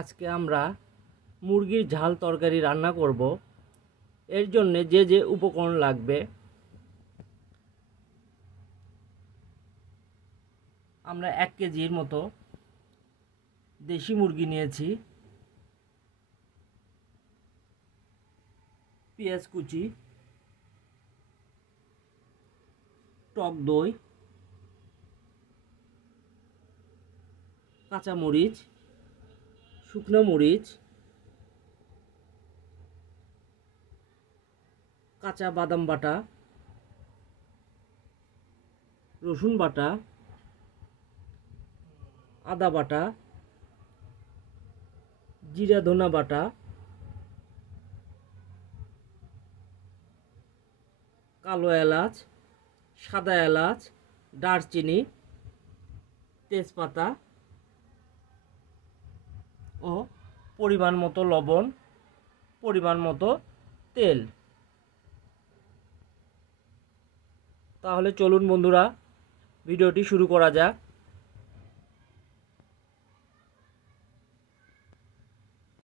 আজকে আমরা মুরগির ঝাল তরকারি রান্না করব। এর জন্য যে যে উপকরণ লাগবে আমরা 1 কেজির মতো দেশি মুরগি নিয়েছি, পেঁয়াজ কুচি, টক দই, কাঁচা মরিচ, শুকনো মরিচ, কাঁচা বাদাম বাটা, রসুন বাটা, আদা বাটা, জিরা ধনা বাটা, কালো এলাচ, সাদা এলাচ, দারচিনি, তেজপাতা ও পরিমাণ মতো লবণ, পরিমাণ মতো তেল। তাহলে চলুন বন্ধুরা, ভিডিওটি শুরু করা যাক।